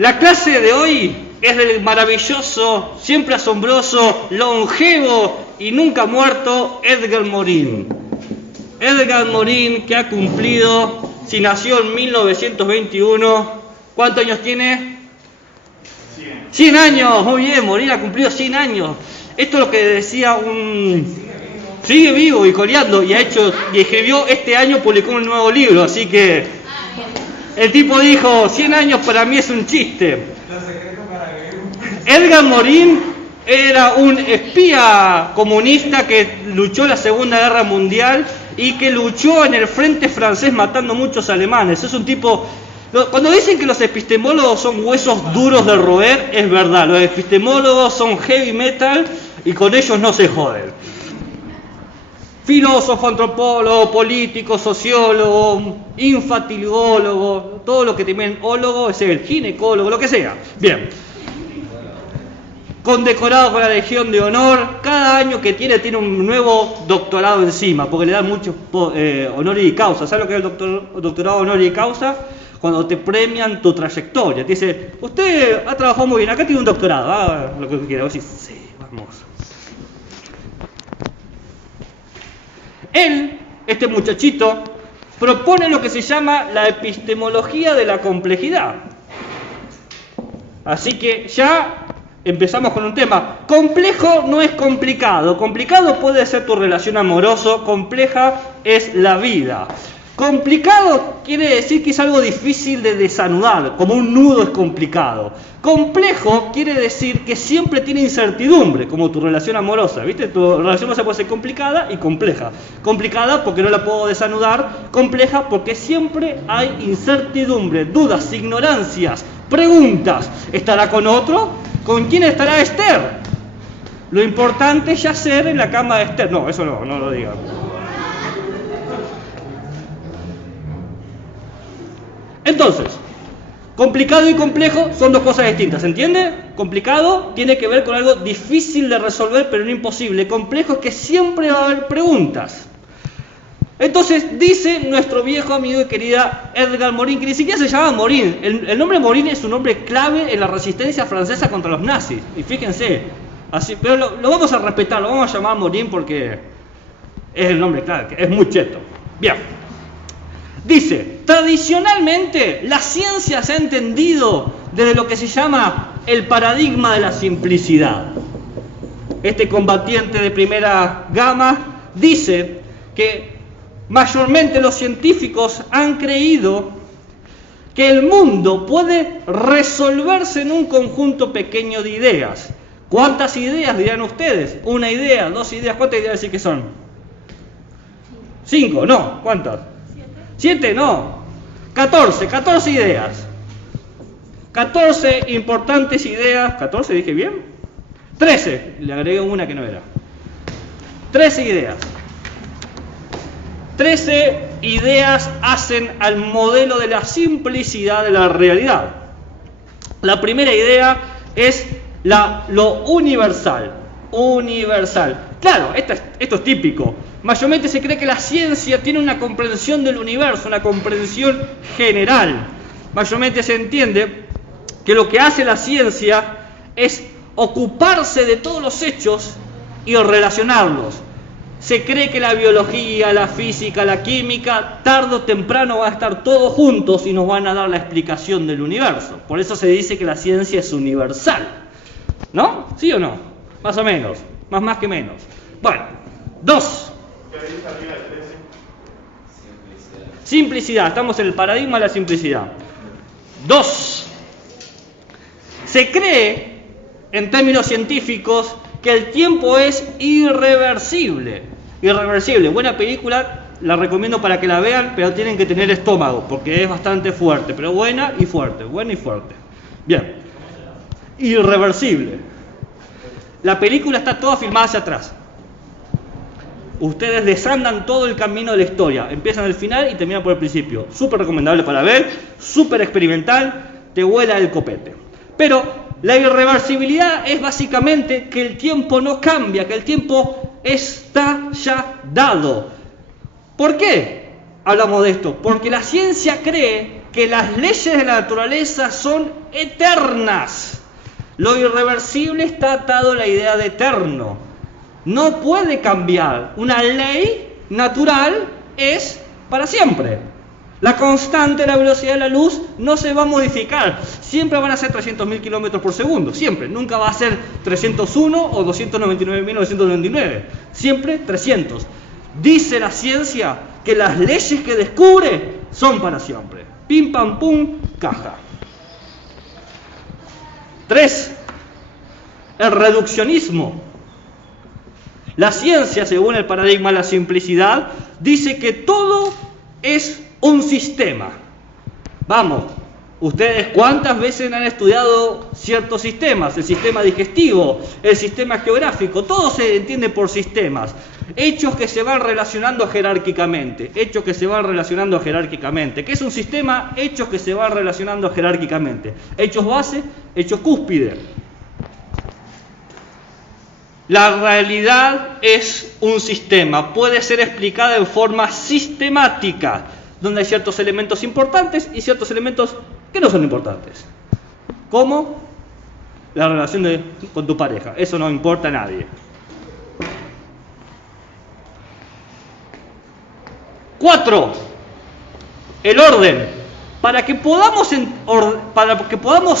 La clase de hoy es del maravilloso, siempre asombroso, longevo y nunca muerto Edgar Morin. Edgar Morin, que ha cumplido, si nació en 1921, ¿cuántos años tiene? 100 años, muy bien, Morin ha cumplido 100 años. Esto es lo que decía Sigue vivo y coleando, y escribió este año, publicó un nuevo libro, así que el tipo dijo, 100 años para mí es un chiste. Edgar Morin era un espía comunista que luchó en la Segunda Guerra Mundial y que luchó en el frente francés matando muchos alemanes. Es un tipo... Cuando dicen que los epistemólogos son huesos duros de roer, es verdad. Los epistemólogos son heavy metal y con ellos no se joden. Filósofo, antropólogo, político, sociólogo, infatigólogo, todo lo que tienen ólogo es el ginecólogo, lo que sea. Bien. Condecorado con la Legión de Honor, cada año que tiene un nuevo doctorado encima, porque le dan muchos honoris causa. ¿Sabes lo que es el doctorado honoris causa? Cuando te premian tu trayectoria. Te dice, usted ha trabajado muy bien, acá tiene un doctorado, haga lo que quiera. Vos decís, sí, vamos. Él, este muchachito, propone lo que se llama la epistemología de la complejidad. Así que ya empezamos con un tema. Complejo no es complicado. Complicado puede ser tu relación amorosa, compleja es la vida. Complicado quiere decir que es algo difícil de desanudar, como un nudo es complicado. Complejo quiere decir que siempre tiene incertidumbre, como tu relación amorosa, ¿viste? Tu relación amorosa puede ser complicada y compleja. Complicada porque no la puedo desanudar, compleja porque siempre hay incertidumbre, dudas, ignorancias, preguntas. ¿Estará con otro? ¿Con quién estará Esther? Lo importante es yacer en la cama de Esther. No, eso no lo digan. Entonces, complicado y complejo son dos cosas distintas, ¿entiende? Complicado tiene que ver con algo difícil de resolver, pero no imposible. Complejo es que siempre va a haber preguntas. Entonces, dice nuestro viejo amigo y querida Edgar Morin, que ni siquiera se llama Morin. El nombre Morin es un nombre clave en la resistencia francesa contra los nazis. Y fíjense, así, pero lo vamos a respetar, lo vamos a llamar Morin porque es el nombre clave, es muy cheto. Bien. Dice, tradicionalmente la ciencia se ha entendido desde lo que se llama el paradigma de la simplicidad. Este combatiente de primera gama dice que mayormente los científicos han creído que el mundo puede resolverse en un conjunto pequeño de ideas. ¿Cuántas ideas dirán ustedes? ¿Una idea? ¿Dos ideas? ¿Cuántas ideas decir que son? 5, no, ¿cuántas? 7 no, 14 ideas. 14 importantes ideas. ¿14 dije bien? 13, le agregué una que no era. 13 ideas. 13 ideas hacen al modelo de la simplicidad de la realidad. La primera idea es lo universal. Universal. Claro, esto es típico. Mayormente se cree que la ciencia tiene una comprensión del universo, una comprensión general. Mayormente se entiende que lo que hace la ciencia es ocuparse de todos los hechos y relacionarlos. Se cree que la biología, la física, la química, tarde o temprano van a estar todos juntos y nos van a dar la explicación del universo. Por eso se dice que la ciencia es universal. ¿No? ¿Sí o no? Más o menos. Más que menos. Bueno, 2. Simplicidad. Estamos en el paradigma de la simplicidad. 2. Se cree, en términos científicos, que el tiempo es irreversible. Irreversible. Buena película, la recomiendo para que la vean, pero tienen que tener estómago, porque es bastante fuerte, pero buena y fuerte. Buena y fuerte. Bien. Irreversible. La película está toda filmada hacia atrás. Ustedes desandan todo el camino de la historia. Empiezan al final y terminan por el principio. Súper recomendable para ver, súper experimental, te vuela el copete. Pero la irreversibilidad es básicamente que el tiempo no cambia, que el tiempo está ya dado. ¿Por qué hablamos de esto? Porque la ciencia cree que las leyes de la naturaleza son eternas. Lo irreversible está atado a la idea de eterno. No puede cambiar. Una ley natural es para siempre. La constante de la velocidad de la luz no se va a modificar. Siempre van a ser 300.000 kilómetros por segundo. Siempre. Nunca va a ser 301 o 299.999. Siempre 300. Dice la ciencia que las leyes que descubre son para siempre. Pim, pam, pum, caja. 3. El reduccionismo. La ciencia, según el paradigma de la simplicidad, dice que todo es un sistema. Vamos, ustedes cuántas veces han estudiado ciertos sistemas, el sistema digestivo, el sistema geográfico, todo se entiende por sistemas, hechos que se van relacionando jerárquicamente, ¿Qué es un sistema? Hechos que se van relacionando jerárquicamente, hechos base, hechos cúspide. La realidad es un sistema, puede ser explicada en forma sistemática, donde hay ciertos elementos importantes y ciertos elementos que no son importantes. ¿Cómo? La relación con tu pareja, eso no importa a nadie. 4. El orden. Para que podamos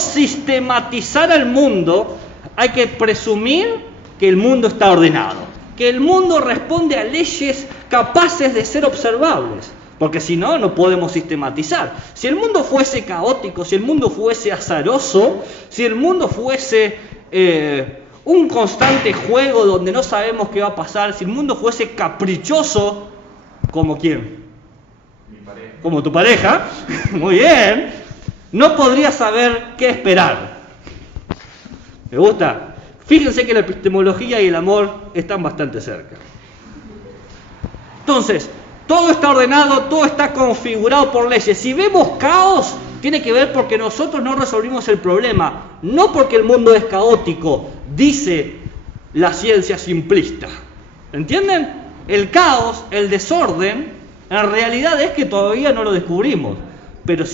sistematizar al mundo, hay que presumir que el mundo está ordenado, que el mundo responde a leyes capaces de ser observables, porque si no, no podemos sistematizar. Si el mundo fuese caótico, si el mundo fuese azaroso, si el mundo fuese un constante juego donde no sabemos qué va a pasar, si el mundo fuese caprichoso, ¿como quién? Mi pareja. Como tu pareja, muy bien, no podrías saber qué esperar. ¿Me gusta? Fíjense que la epistemología y el amor están bastante cerca. Entonces, todo está ordenado, todo está configurado por leyes. Si vemos caos, tiene que ver porque nosotros no resolvimos el problema, no porque el mundo es caótico, dice la ciencia simplista. ¿Entienden? El caos, el desorden, en realidad es que todavía no lo descubrimos. Pero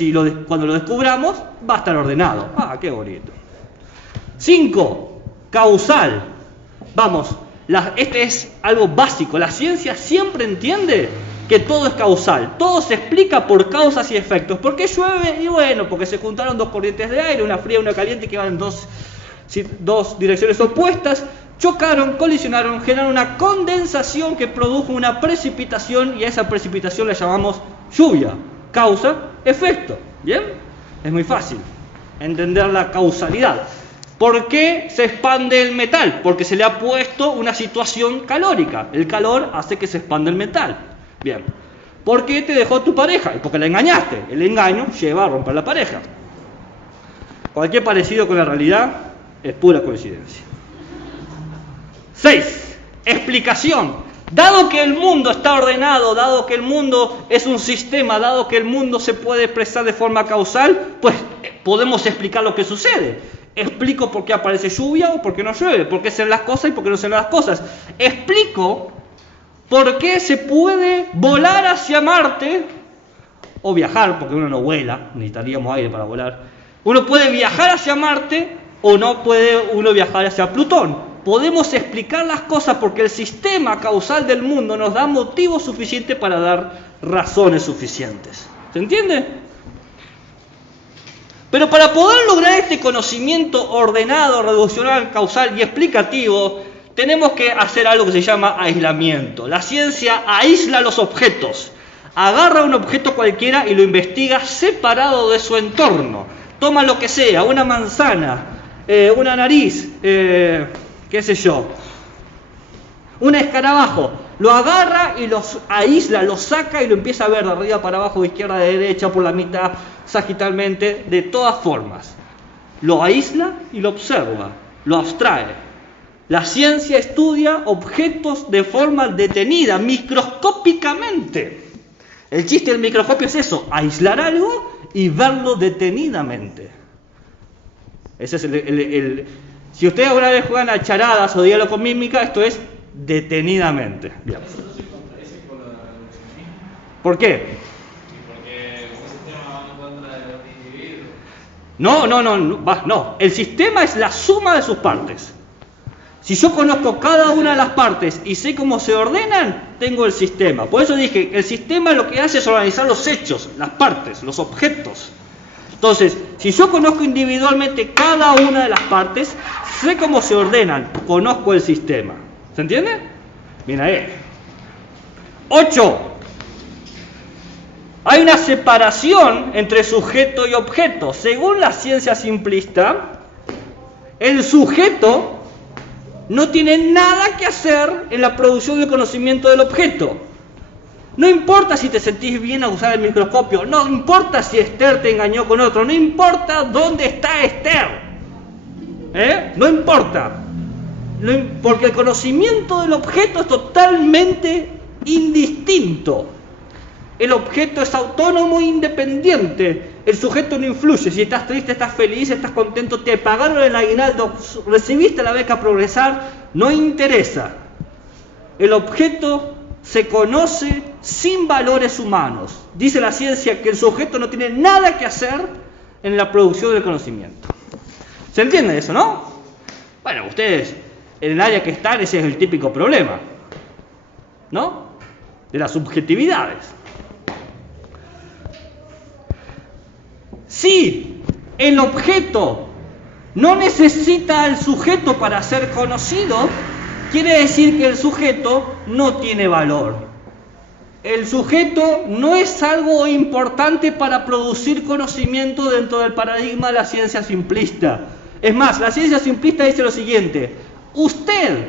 cuando lo descubramos, va a estar ordenado. ¡Ah, qué bonito! 5. Causal. Vamos, este es algo básico. La ciencia siempre entiende que todo es causal. Todo se explica por causas y efectos. ¿Por qué llueve? Y bueno, porque se juntaron dos corrientes de aire, una fría y una caliente, que van en dos direcciones opuestas. Chocaron, colisionaron, generaron una condensación que produjo una precipitación, y a esa precipitación la llamamos lluvia. Causa, efecto. ¿Bien? Es muy fácil entender la causalidad. ¿Por qué se expande el metal? Porque se le ha puesto una situación calórica. El calor hace que se expanda el metal. Bien. ¿Por qué te dejó tu pareja? Y porque la engañaste. El engaño lleva a romper la pareja. Cualquier parecido con la realidad es pura coincidencia. 6. Explicación. Dado que el mundo está ordenado, dado que el mundo es un sistema, dado que el mundo se puede expresar de forma causal, pues podemos explicar lo que sucede. Explico por qué aparece lluvia o por qué no llueve, por qué se ven las cosas y por qué no se ven las cosas. Explico por qué se puede volar hacia Marte o viajar, porque uno no vuela, necesitaríamos aire para volar. Uno puede viajar hacia Marte o no puede uno viajar hacia Plutón. Podemos explicar las cosas porque el sistema causal del mundo nos da motivos suficientes para dar razones suficientes. ¿Se entiende? Pero para poder lograr este conocimiento ordenado, reduccional, causal y explicativo, tenemos que hacer algo que se llama aislamiento. La ciencia aísla los objetos. Agarra un objeto cualquiera y lo investiga separado de su entorno. Toma lo que sea, una manzana, una nariz, qué sé yo, un escarabajo. Lo agarra y los aísla, lo saca y lo empieza a ver de arriba para abajo, de izquierda a derecha, por la mitad, sagitalmente, de todas formas. Lo aísla y lo observa, lo abstrae. La ciencia estudia objetos de forma detenida, microscópicamente. El chiste del microscopio es eso, aislar algo y verlo detenidamente. Ese es si ustedes alguna vez juegan a charadas o diálogo con mímica, esto es detenidamente. Bien. ¿Eso no se contradice con la evolucionismo? ¿Por qué? Porque ese tema va en contra No. El sistema es la suma de sus partes. Si yo conozco cada una de las partes y sé cómo se ordenan, tengo el sistema. Por eso dije, el sistema lo que hace es organizar los hechos, las partes, los objetos. Entonces, si yo conozco individualmente cada una de las partes, sé cómo se ordenan, conozco el sistema. ¿Se entiende? Bien ahí. 8. Hay una separación entre sujeto y objeto. Según la ciencia simplista, el sujeto no tiene nada que hacer en la producción del conocimiento del objeto. No importa si te sentís bien a usar el microscopio, no importa si Esther te engañó con otro, no importa dónde está Esther. No importa. Porque el conocimiento del objeto es totalmente indistinto. El objeto es autónomo e independiente. El sujeto no influye. Si estás triste, estás feliz, estás contento, te pagaron el aguinaldo, recibiste la beca Progresar, no interesa. El objeto se conoce sin valores humanos. Dice la ciencia que el sujeto no tiene nada que hacer en la producción del conocimiento. ¿Se entiende eso, no? Bueno, ustedes, en el área que están, ese es el típico problema, ¿no? De las subjetividades. Si el objeto no necesita al sujeto para ser conocido, quiere decir que el sujeto no tiene valor. El sujeto no es algo importante para producir conocimiento dentro del paradigma de la ciencia simplista. Es más, la ciencia simplista dice lo siguiente: usted,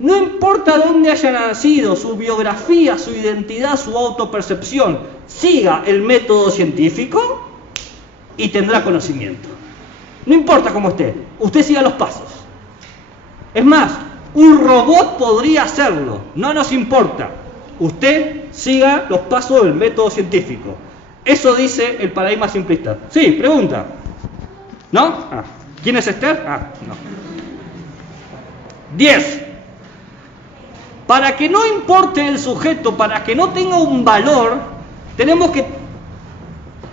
no importa dónde haya nacido, su biografía, su identidad, su autopercepción, siga el método científico y tendrá conocimiento. No importa cómo esté, usted siga los pasos. Es más, un robot podría hacerlo, no nos importa. Usted siga los pasos del método científico. Eso dice el paradigma simplista. Sí, pregunta. ¿No? ¿Quién es Esther? No. 10. Para que no importe el sujeto, para que no tenga un valor, tenemos que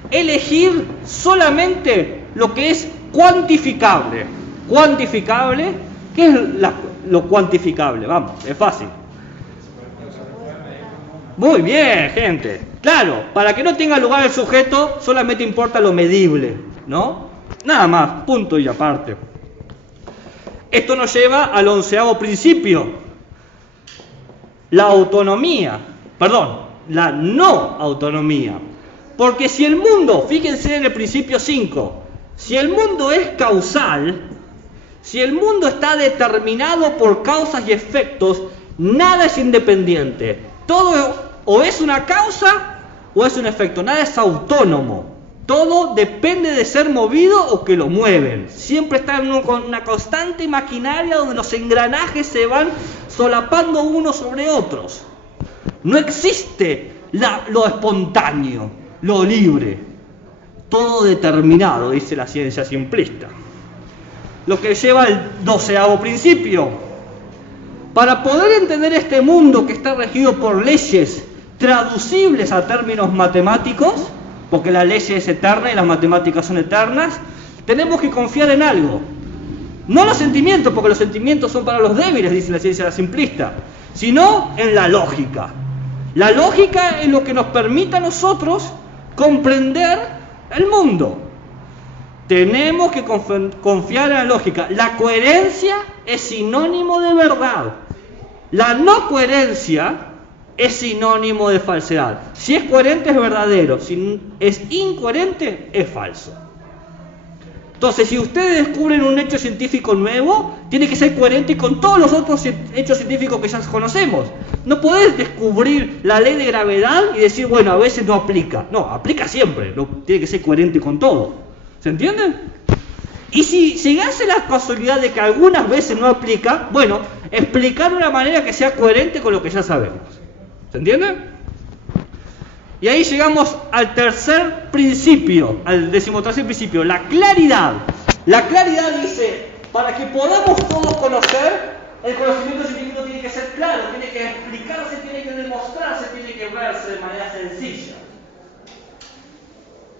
elegir solamente lo que es cuantificable. ¿Cuantificable? ¿Qué es lo cuantificable? Vamos, es fácil. Muy bien, gente. Claro, para que no tenga lugar el sujeto, solamente importa lo medible, ¿no? Nada más, punto y aparte. Esto nos lleva al 11º principio. La no autonomía. Porque si el mundo, fíjense en el principio 5, si el mundo es causal, si el mundo está determinado por causas y efectos, nada es independiente. Todo o es una causa o es un efecto, nada es autónomo. Todo depende de ser movido o que lo mueven. Siempre está en una constante maquinaria donde los engranajes se van solapando unos sobre otros. No existe lo espontáneo, lo libre. Todo determinado, dice la ciencia simplista. Lo que lleva al 12º principio. Para poder entender este mundo que está regido por leyes traducibles a términos matemáticos, porque la ley es eterna y las matemáticas son eternas, tenemos que confiar en algo. No los sentimientos, porque los sentimientos son para los débiles, dice la ciencia simplista, sino en la lógica. La lógica es lo que nos permite a nosotros comprender el mundo. Tenemos que confiar en la lógica. La coherencia es sinónimo de verdad. La no coherencia es sinónimo de falsedad. Si es coherente es verdadero, si es incoherente es falso. Entonces, si ustedes descubren un hecho científico nuevo, tiene que ser coherente con todos los otros hechos científicos que ya conocemos. No podés descubrir la ley de gravedad y decir, bueno, a veces no aplica. No, aplica siempre, tiene que ser coherente con todo. ¿Se entiende? Y si llegase la casualidad de que algunas veces no aplica, bueno, explicar de una manera que sea coherente con lo que ya sabemos. ¿Se entiende? Y ahí llegamos al tercer principio, al 13º principio, la claridad. La claridad dice, para que podamos todos conocer, el conocimiento científico tiene que ser claro, tiene que explicarse, tiene que demostrarse, tiene que verse de manera sencilla.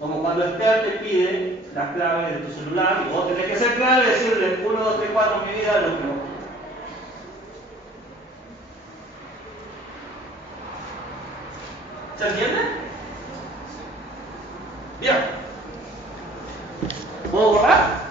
Como cuando Esther te pide las claves de tu celular y vos tenés que ser clave y decirle 1, 2, 3, 4, mi vida, lo que no. ¿Se entiende? Bien. ¿Puedo borrar?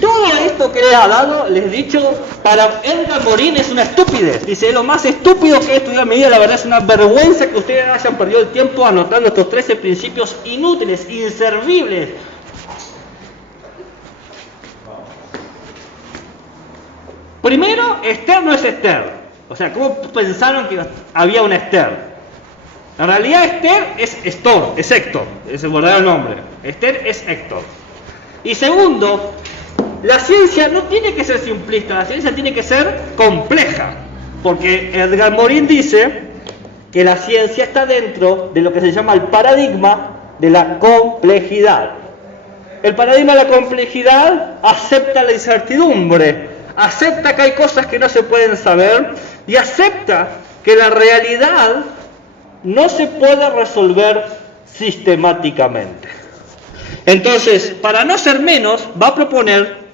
Todo esto que les ha dado, les he dicho, para Edgar Morin es una estupidez. Dice, es lo más estúpido que he estudiado en mi vida. La verdad es una vergüenza que ustedes hayan perdido el tiempo anotando estos 13 principios inútiles, inservibles. Primero, Esther no es Esther. O sea, ¿cómo pensaron que había una Esther? En realidad Esther es Héctor, es Héctor, es el verdadero nombre. Esther es Héctor. Y segundo, la ciencia no tiene que ser simplista, la ciencia tiene que ser compleja. Porque Edgar Morin dice que la ciencia está dentro de lo que se llama el paradigma de la complejidad. El paradigma de la complejidad acepta la incertidumbre, acepta que hay cosas que no se pueden saber y acepta que la realidad no se puede resolver sistemáticamente. Entonces, para no ser menos, va a proponer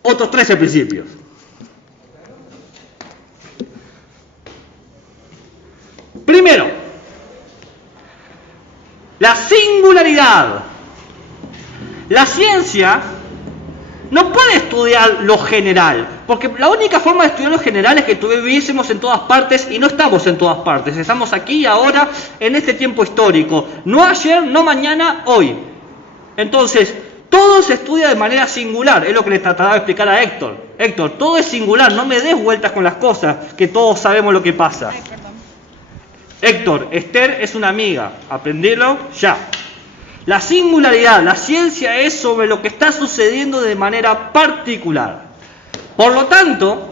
otros 13 principios. Primero, la singularidad. La ciencia no puede estudiar lo general, porque la única forma de estudiar lo general es que viviésemos en todas partes y no estamos en todas partes. Estamos aquí y ahora en este tiempo histórico. No ayer, no mañana, hoy. Entonces, todo se estudia de manera singular, es lo que le trataba de explicar a Héctor. Héctor, todo es singular, no me des vueltas con las cosas, que todos sabemos lo que pasa. Héctor, Esther es una amiga, aprendilo ya. La singularidad, la ciencia es sobre lo que está sucediendo de manera particular. Por lo tanto,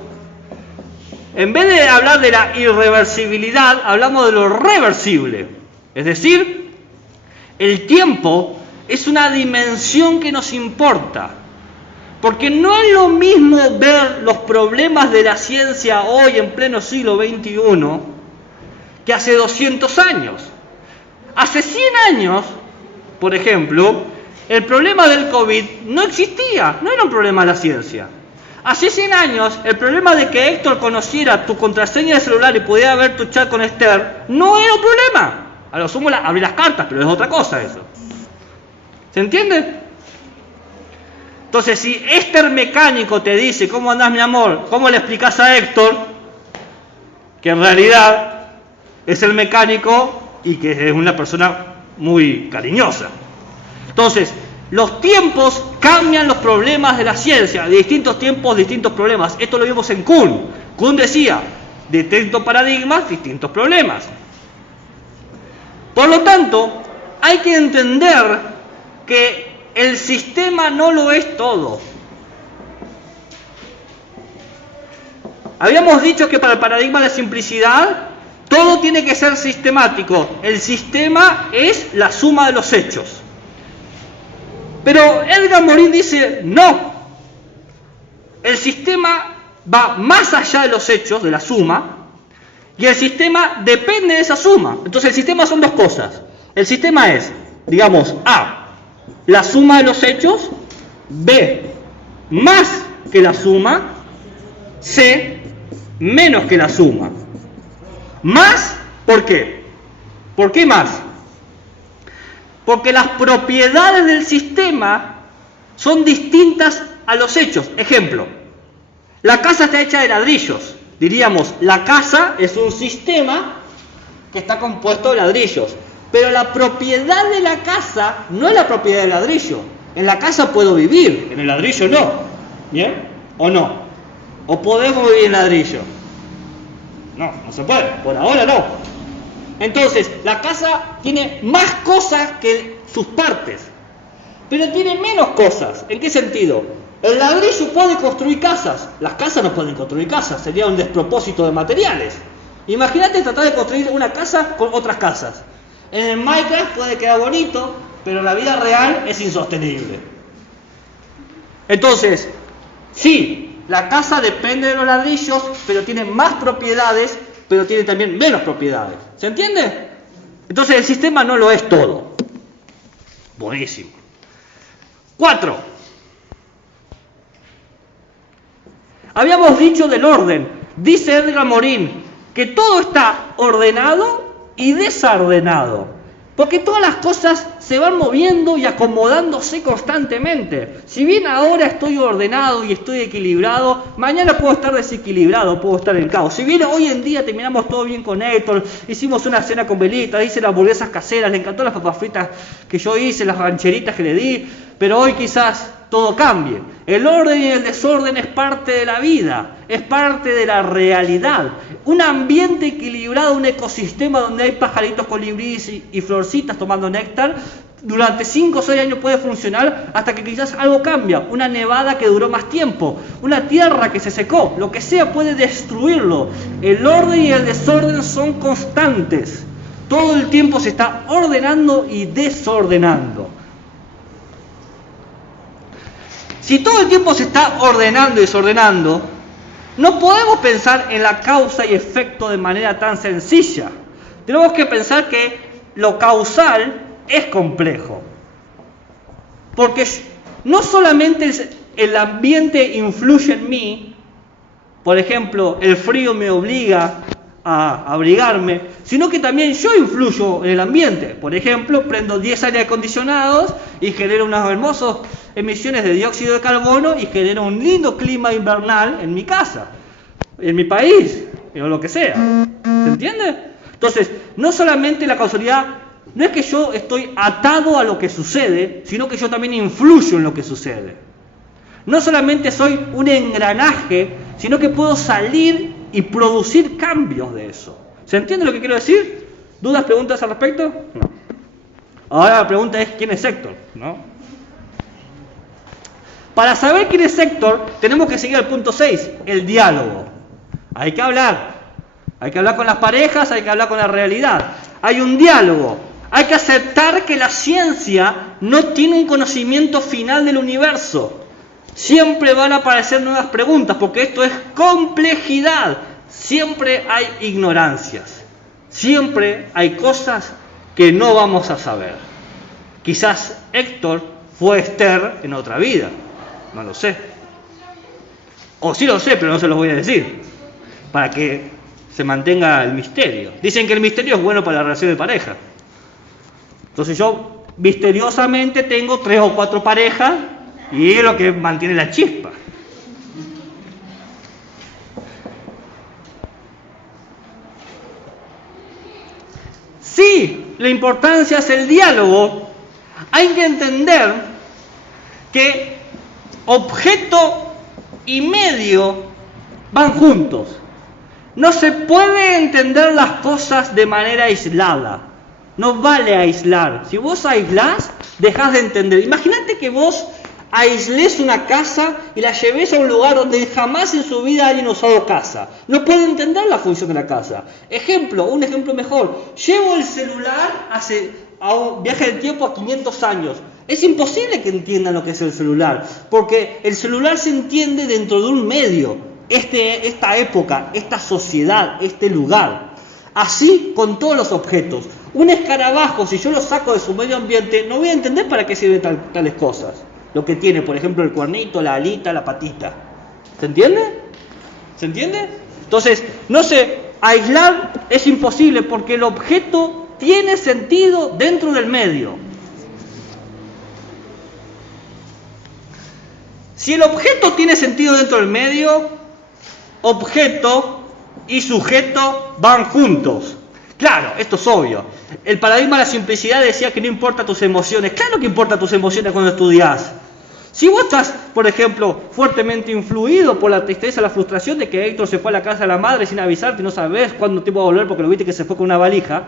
en vez de hablar de la irreversibilidad, hablamos de lo reversible. Es decir, el tiempo es una dimensión que nos importa, porque no es lo mismo ver los problemas de la ciencia hoy en pleno siglo XXI que hace 200 años. Hace 100 años, por ejemplo, el problema del COVID no existía, no era un problema de la ciencia. Hace 100 años, el problema de que Héctor conociera tu contraseña de celular y pudiera ver tu chat con Esther no era un problema. A lo sumo abrir las cartas, pero es otra cosa eso. ¿Se entiende? Entonces, si Esther mecánico te dice, ¿cómo andás, mi amor? ¿Cómo le explicás a Héctor que en realidad es el mecánico y que es una persona muy cariñosa? Entonces, los tiempos cambian los problemas de la ciencia. De distintos tiempos, distintos problemas. Esto lo vimos en Kuhn. Kuhn decía, distintos paradigmas, distintos problemas. Por lo tanto, hay que entender que el sistema no lo es todo. Habíamos dicho que para el paradigma de la simplicidad, todo tiene que ser sistemático. El sistema es la suma de los hechos. Pero Edgar Morin dice, no. El sistema va más allá de los hechos, de la suma, y el sistema depende de esa suma. Entonces el sistema son dos cosas. El sistema es, digamos, A, la suma de los hechos, B, más que la suma, C, menos que la suma. Más, ¿por qué? ¿Por qué más? Porque las propiedades del sistema son distintas a los hechos. Ejemplo, la casa está hecha de ladrillos. Diríamos, la casa es un sistema que está compuesto de ladrillos. Pero la propiedad de la casa no es la propiedad del ladrillo. En la casa puedo vivir, en el ladrillo no. ¿Bien? ¿O no? ¿O podemos vivir en ladrillo? No, no se puede. Por ahora no. Entonces, la casa tiene más cosas que sus partes, pero tiene menos cosas. ¿En qué sentido? El ladrillo puede construir casas, las casas no pueden construir casas, sería un despropósito de materiales. Imagínate tratar de construir una casa con otras casas. En el Minecraft puede quedar bonito, pero en la vida real es insostenible. Entonces, sí, La casa depende de los ladrillos, pero tiene más propiedades, pero tiene también menos propiedades. ¿Se entiende? Entonces el sistema no lo es todo. Buenísimo. 4. Habíamos dicho del orden. Dice Edgar Morin que todo está ordenado y desordenado. Porque todas las cosas se van moviendo y acomodándose constantemente. Si bien ahora estoy ordenado y estoy equilibrado, mañana puedo estar desequilibrado, puedo estar en caos. Si bien hoy en día terminamos todo bien con Héctor, hicimos una cena con velitas, hice las hamburguesas caseras, le encantó las papas fritas que yo hice, las rancheritas que le di, pero hoy quizás todo cambie. El orden y el desorden es parte de la vida, es parte de la realidad. Un ambiente equilibrado, un ecosistema donde hay pajaritos, colibríes y florcitas tomando néctar, durante 5 o 6 años puede funcionar hasta que quizás algo cambia. Una nevada que duró más tiempo, una tierra que se secó, lo que sea puede destruirlo. El orden y el desorden son constantes. Todo el tiempo se está ordenando y desordenando. Si todo el tiempo se está ordenando y desordenando, no podemos pensar en la causa y efecto de manera tan sencilla. Tenemos que pensar que lo causal es complejo. Porque no solamente el ambiente influye en mí, por ejemplo, el frío me obliga a abrigarme, sino que también yo influyo en el ambiente. Por ejemplo, prendo 10 aires acondicionados y genero unas hermosas emisiones de dióxido de carbono y genero un lindo clima invernal en mi casa, en mi país, o lo que sea. ¿Se entiende? Entonces, no solamente la causalidad, no es que yo estoy atado a lo que sucede, sino que yo también influyo en lo que sucede. No solamente soy un engranaje, sino que puedo salir y producir cambios de eso. ¿Se entiende lo que quiero decir? ¿Dudas, preguntas al respecto? No. Ahora la pregunta es, ¿quién es Héctor? ¿No? Para saber quién es Héctor, tenemos que seguir al punto 6, el diálogo. Hay que hablar con las parejas, hay que hablar con la realidad. Hay un diálogo. Hay que aceptar que la ciencia no tiene un conocimiento final del universo. Siempre van a aparecer nuevas preguntas, porque esto es complejidad. Siempre hay ignorancias. Siempre hay cosas que no vamos a saber. Quizás Héctor fue Esther en otra vida. No lo sé. O sí lo sé, pero no se los voy a decir. Para que se mantenga el misterio. Dicen que el misterio es bueno para la relación de pareja. Entonces yo misteriosamente tengo 3 o 4 parejas y es lo que mantiene la chispa. Sí, la importancia es el diálogo. Hay que entender que objeto y medio van juntos. No se puede entender las cosas de manera aislada. No vale aislar. Si vos aislás, dejás de entender. Imagínate que vos aislés una casa y la lleves a un lugar donde jamás en su vida alguien ha usado casa. No puede entender la función de la casa. Un ejemplo mejor. Llevo el celular a un viaje del tiempo a 500 años. Es imposible que entiendan lo que es el celular, porque el celular se entiende dentro de un medio, esta época, esta sociedad, este lugar. Así con todos los objetos. Un escarabajo, si yo lo saco de su medio ambiente, no voy a entender para qué sirven tales cosas. Lo que tiene, por ejemplo, el cuernito, la alita, la patita. ¿Se entiende? ¿Se entiende? Entonces, aislar es imposible porque el objeto tiene sentido dentro del medio. Si el objeto tiene sentido dentro del medio, objeto y sujeto van juntos. Claro, esto es obvio. El paradigma de la simplicidad decía que no importa tus emociones. Claro que importa tus emociones cuando estudias. Si vos estás, por ejemplo, fuertemente influido por la tristeza, la frustración de que Héctor se fue a la casa de la madre sin avisarte y no sabes cuándo te va a volver porque lo viste que se fue con una valija,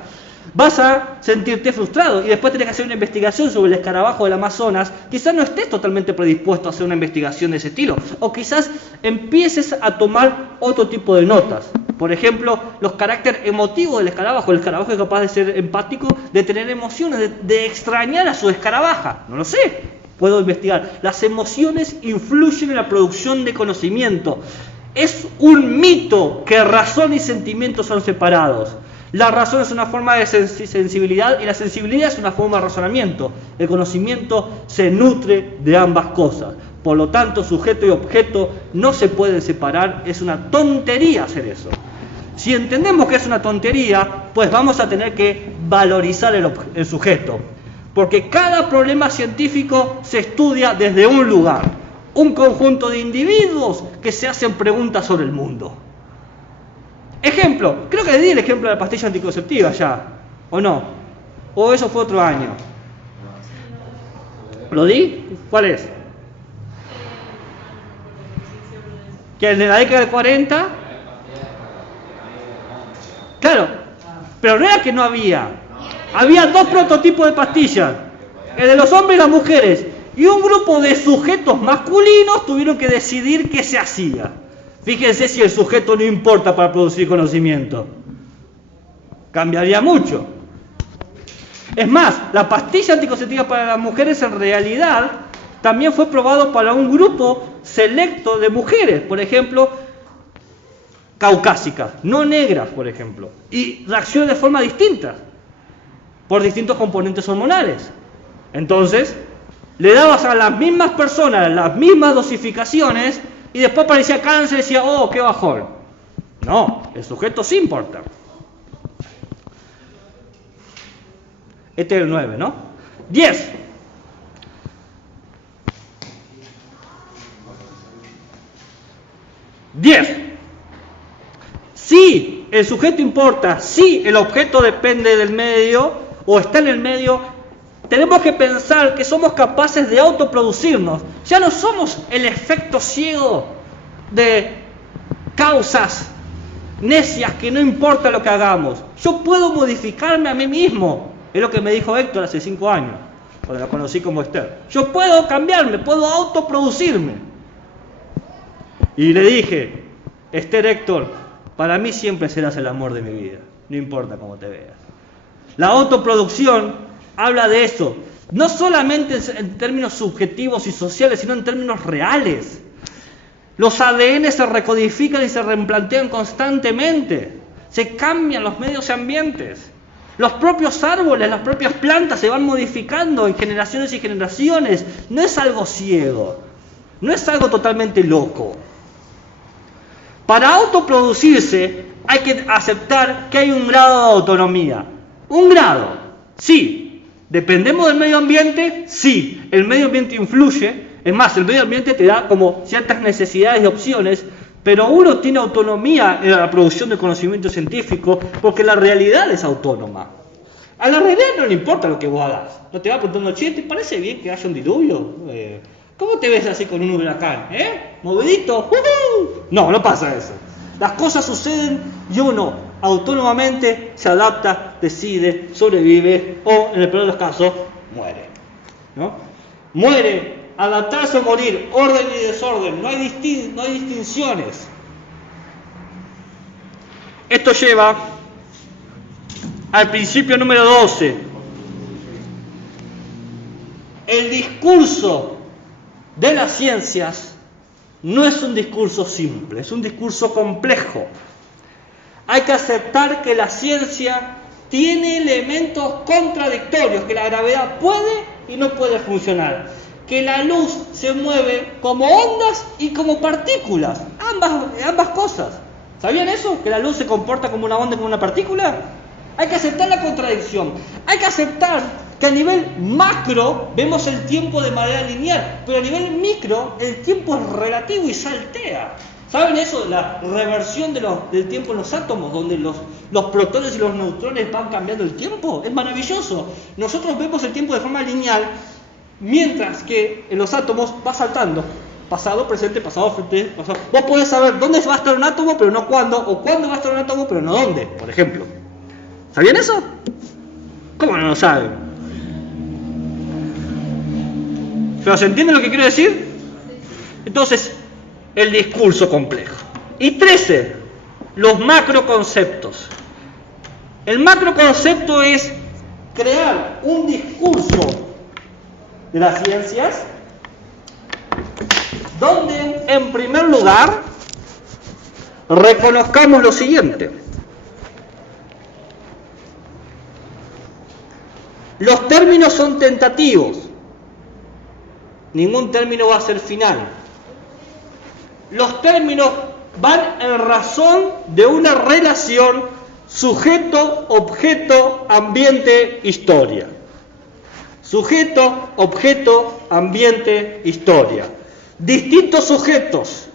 vas a sentirte frustrado y después tenés que hacer una investigación sobre el escarabajo del Amazonas. Quizás no estés totalmente predispuesto a hacer una investigación de ese estilo, o quizás empieces a tomar otro tipo de notas. Por ejemplo, los caracteres emotivos del escarabajo. El escarabajo es capaz de ser empático, de tener emociones, de extrañar a su escarabaja. No lo sé. puedo investigar. Las emociones influyen en la producción de conocimiento. Es un mito que razón y sentimiento son separados. La razón es una forma de sensibilidad y la sensibilidad es una forma de razonamiento. El conocimiento se nutre de ambas cosas. Por lo tanto, sujeto y objeto no se pueden separar. Es una tontería hacer eso. Si entendemos que es una tontería, pues vamos a tener que valorizar el sujeto. Porque cada problema científico se estudia desde un lugar. Un conjunto de individuos que se hacen preguntas sobre el mundo. Ejemplo, creo que le di el ejemplo de la pastilla anticonceptiva ya, ¿o no? ¿O eso fue otro año? ¿Lo di? ¿Cuál es? Que en la década del 40... Claro, pero no era que no había. Había dos prototipos de pastillas, el de los hombres y las mujeres, y un grupo de sujetos masculinos tuvieron que decidir qué se hacía. Fíjense si el sujeto no importa para producir conocimiento. Cambiaría mucho. Es más, la pastilla anticonceptiva para las mujeres en realidad también fue probado para un grupo selecto de mujeres, por ejemplo, caucásicas, no negras, por ejemplo, y reacciona de forma distinta, por distintos componentes hormonales. Entonces, le dabas a las mismas personas las mismas dosificaciones y después aparecía cáncer y decía, oh, qué bajón. No, el sujeto sí importa. Este es el 9, ¿no? 10. Sí, el sujeto importa, sí, el objeto depende del medio o está en el medio. Tenemos que pensar que somos capaces de autoproducirnos. Ya no somos el efecto ciego de causas necias que no importa lo que hagamos. Yo puedo modificarme a mí mismo. Es lo que me dijo Héctor hace 5 años, cuando la conocí como Esther. Yo puedo cambiarme, puedo autoproducirme. Y le dije, Esther, Héctor, para mí siempre serás el amor de mi vida, no importa cómo te veas. La autoproducción habla de eso, no solamente en términos subjetivos y sociales, sino en términos reales. Los ADN se recodifican y se replantean constantemente, se cambian los medios ambientes. Los propios árboles, las propias plantas se van modificando en generaciones y generaciones. No es algo ciego, no es algo totalmente loco. Para autoproducirse hay que aceptar que hay un grado de autonomía. Un grado, sí. ¿Dependemos del medio ambiente? Sí. El medio ambiente influye. Es más, el medio ambiente te da como ciertas necesidades y opciones, pero uno tiene autonomía en la producción de conocimiento científico porque la realidad es autónoma. A la realidad no le importa lo que vos hagas. No te va preguntando, che, ¿te parece bien que haya un diluvio? ¿Cómo te ves así con un huracán? ¿Movidito? No, no pasa eso. Las cosas suceden y uno autónomamente se adapta, decide, sobrevive o, en el peor de los casos, muere. ¿No? Muere, adaptarse o morir, orden y desorden, no hay distinciones. Esto lleva al principio número 12. El discurso de las ciencias no es un discurso simple, es un discurso complejo. Hay que aceptar que la ciencia tiene elementos contradictorios, que la gravedad puede y no puede funcionar, que la luz se mueve como ondas y como partículas, ambas cosas. ¿Sabían eso? ¿Que la luz se comporta como una onda y como una partícula? Hay que aceptar la contradicción, hay que aceptar que a nivel macro vemos el tiempo de manera lineal, pero a nivel micro el tiempo es relativo y saltea. ¿Saben eso? La reversión del tiempo en los átomos, donde los protones y los neutrones van cambiando el tiempo. Es maravilloso. Nosotros vemos el tiempo de forma lineal, mientras que en los átomos va saltando. Pasado, presente, pasado, presente, pasado. Vos podés saber dónde va a estar un átomo, pero no cuándo, o cuándo va a estar un átomo, pero no dónde, por ejemplo. ¿Sabían eso? ¿Cómo no lo saben? ¿Pero se entiende lo que quiero decir? Entonces, el discurso complejo. Y 13, los macroconceptos. El macroconcepto es crear un discurso de las ciencias, donde en primer lugar reconozcamos lo siguiente: los términos son tentativos, ningún término va a ser final. Los términos van en razón de una relación sujeto, objeto, ambiente, historia. Sujeto, objeto, ambiente, historia. Distintos sujetos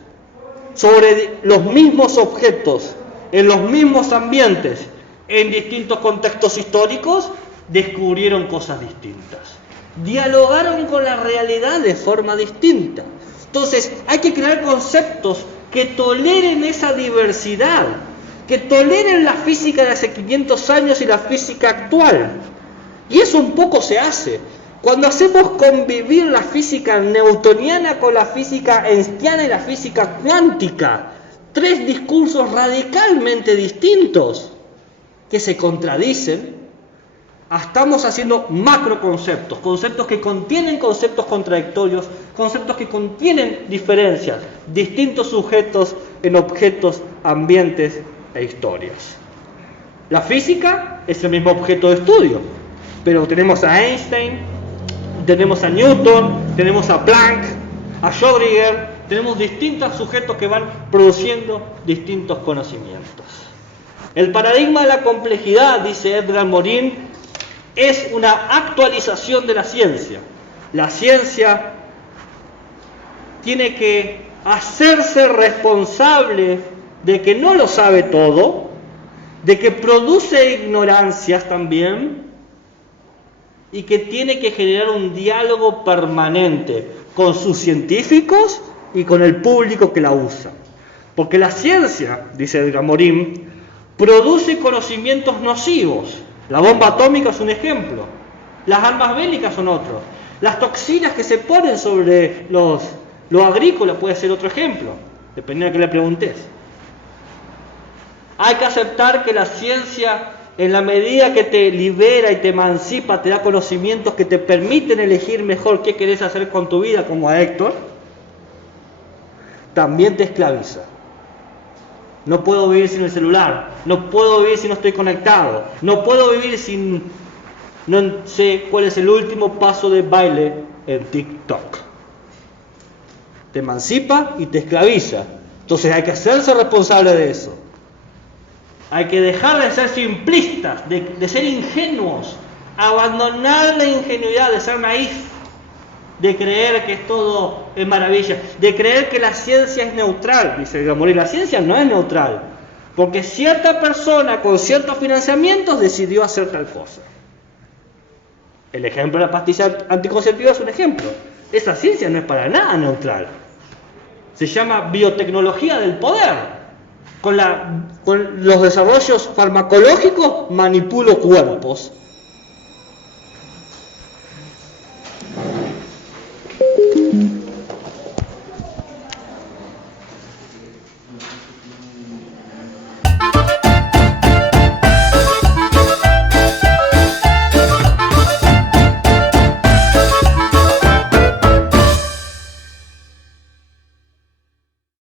sobre los mismos objetos, en los mismos ambientes, en distintos contextos históricos, descubrieron cosas distintas. Dialogaron con la realidad de forma distinta. Entonces, hay que crear conceptos que toleren esa diversidad, que toleren la física de hace 500 años y la física actual. Y eso un poco se hace cuando hacemos convivir la física newtoniana con la física einsteiniana y la física cuántica. Tres discursos radicalmente distintos que se contradicen. Estamos haciendo macroconceptos, conceptos que contienen conceptos contradictorios, conceptos que contienen diferencias, distintos sujetos en objetos, ambientes e historias. La física es el mismo objeto de estudio, pero tenemos a Einstein, tenemos a Newton, tenemos a Planck, a Schrödinger, tenemos distintos sujetos que van produciendo distintos conocimientos. El paradigma de la complejidad, dice Edgar Morin, es una actualización de la ciencia. La ciencia tiene que hacerse responsable de que no lo sabe todo, de que produce ignorancias también, y que tiene que generar un diálogo permanente con sus científicos y con el público que la usa. Porque la ciencia, dice Edgar Morin, produce conocimientos nocivos. La bomba atómica es un ejemplo, las armas bélicas son otro, las toxinas que se ponen sobre lo agrícola puede ser otro ejemplo, dependiendo de qué le preguntes. Hay que aceptar que la ciencia, en la medida que te libera y te emancipa, te da conocimientos que te permiten elegir mejor qué querés hacer con tu vida, como a Héctor, también te esclaviza. No puedo vivir sin el celular, no puedo vivir si no estoy conectado, no puedo vivir sin... no sé cuál es el último paso de baile en TikTok. Te emancipa y te esclaviza. Entonces hay que hacerse responsable de eso. Hay que dejar de ser simplistas, de ser ingenuos, abandonar la ingenuidad, de ser naif, de creer que todo es maravilla, de creer que la ciencia es neutral, dice Gamorí. La ciencia no es neutral, porque cierta persona con ciertos financiamientos decidió hacer tal cosa. El ejemplo de la pastilla anticonceptiva es un ejemplo. Esa ciencia no es para nada neutral. Se llama biotecnología del poder. Con los desarrollos farmacológicos manipulo cuerpos.